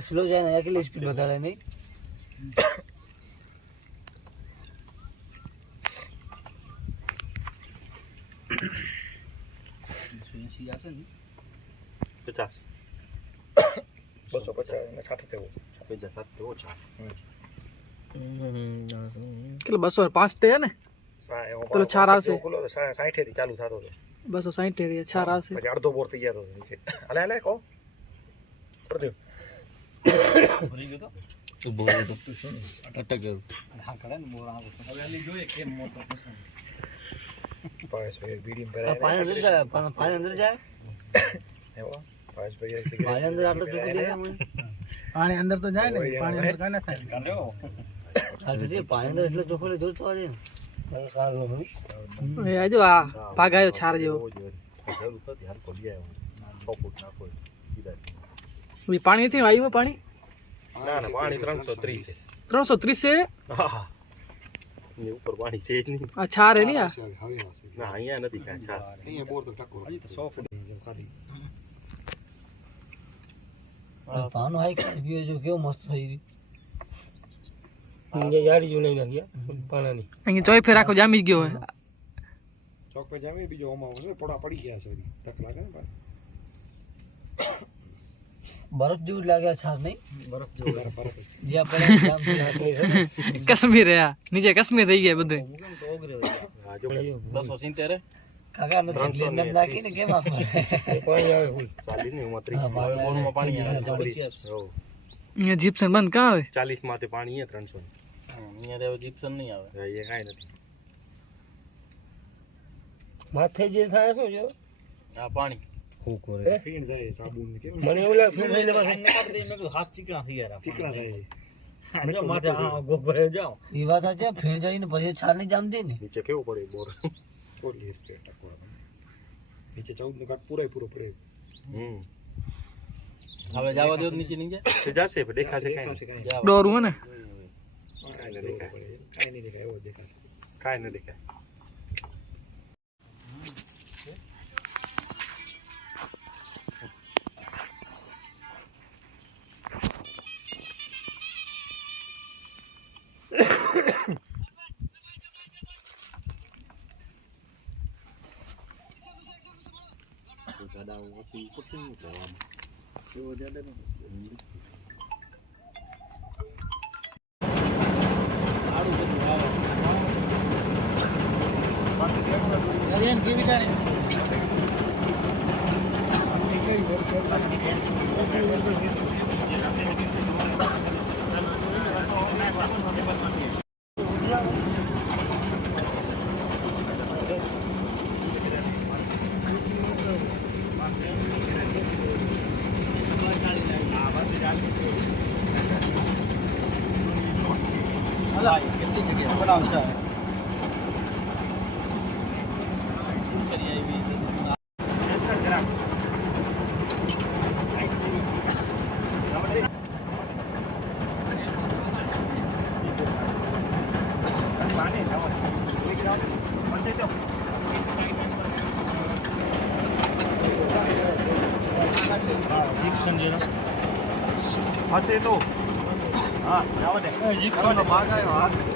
Slow જાય ને કેટલી સ્પીડ વધારે નહીં એસી હશે ને પચાસ બસો પચાસ ને સાઠ થવું પચાસ સાત તો ઓછા કેટલા બસો પાંચ ટે ને પેલો છાર આવશે. સાઠે થી ચાલુ થતો હતો બસો સાહીઠ એરિયા ચાર આવશે પછી અડધો બોર થઈ જતો હતો નીચે હાલે હાલે કહો પ્રદીપ ભરી ગયો તો ઉભો તો અટક ગયું હા કડે ને મોર આ વસ્તુ હવે આલી જોઈએ કેમ મોટો પસંદ પાવેશભાઈ બીડી આ પાણી અંદર જાય પા- પાણી અંદર જાય એવો પાવેશભાઈ પાણી અંદર આટલું ચૂકી દે પાણી અંદર તો જાય ને પાણી અંદર કાંઈ ના થાય કાઢ્યો પાણી અંદર એટલો ચોખ્ખો એટલે જોર થવા દે ને એ આ જો આ ભાગ આવ્યો છાર જેવો જરૂર થતી હાલ પડી આવ્યો છ ફૂટ નાખો સીધા એ પાણી નથી આવ્યું પાણી ના ના પાણી ત્રણસો ત્રીસ ત્રણસો ત્રીસ છે હા એ ઉપર પાણી છે જ નહીં આ છાર હે ને આ ના અહીંયા નથી કાંઈ ચાર હજી તો સો ફૂટ પાનું હાઈ ક્લાસ ગયો જો કેવો મસ્ત થઈ અહીંયા ચોઈ ફેર આખો જામી જ ગયો હોય ચોક પર જામી બીજો ઓમાં હશે પોડા પડી ગયા છે તક લાગે ને ભાઈ બરફ જેવું જ લાગે આ છાર નહીં બરફ બરફ બરફ જ્યાં પહેલા જામ થઈ જાય. કાશ્મીર હે આ નીચે કાશ્મીર રહી ગયા બધું હા જો બસો સિત્તેર કાકા ને ચકલી અંદર નાખીને કેમ આપવાનું ચાલીસ ને એમાં ત્રીસ બોરમાં પાણી આવે છે ત્રીસ. પચાસ હો. અહીંયા જીપ્સન બંધ કાં આવે ચાલીસ માંથી પાણી અહીંયા ત્રણસો અહીંયા તો હવે જીપ્સન નહીં આવે એ કાંઈ નથી માથે જે થાય શું જો આ પાણી ફીણ જાય સાબુન ને કેમ મને એવું લાગે ફીણ થઈને પછી હાથ ચીકણા થઈ ગયા ચીકણા થાય માથે હા ગોગરે જાઓ એ વાત સાચી ફીણ જઈને પછી છાર નહીં જામતી ને નીચે કેવું પડે બોર ચોટલી રૂપિયા ટકોરા નીચે ચૌદ નો કાટ પૂરો પૂરો પડે હમ હવે જવા દો નીચે નીચે તે જશે પણ દેખાશે કાંઈ દેખાશે કાંઈ જાવ ડોરું હે ને કાંઈ ન દોરો દેખાય પડે કાંઈ નહીં દેખાય એવો દેખાશે કાંઈ ન દેખાય ગાડા ઓછી ઉપરથી નહીં કરવાનું કેટલી જગ્યા બનાવશે હશે તો હા જાવ દે જીપસન નો ભાગ આવ્યો હાથ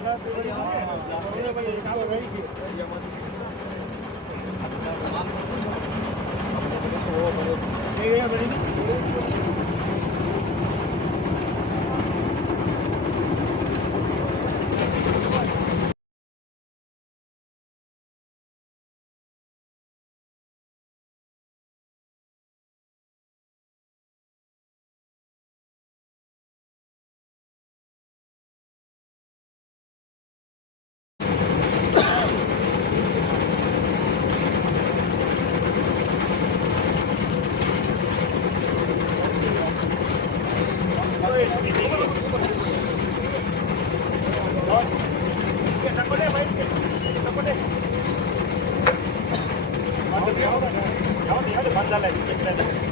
દેખાય એ झाला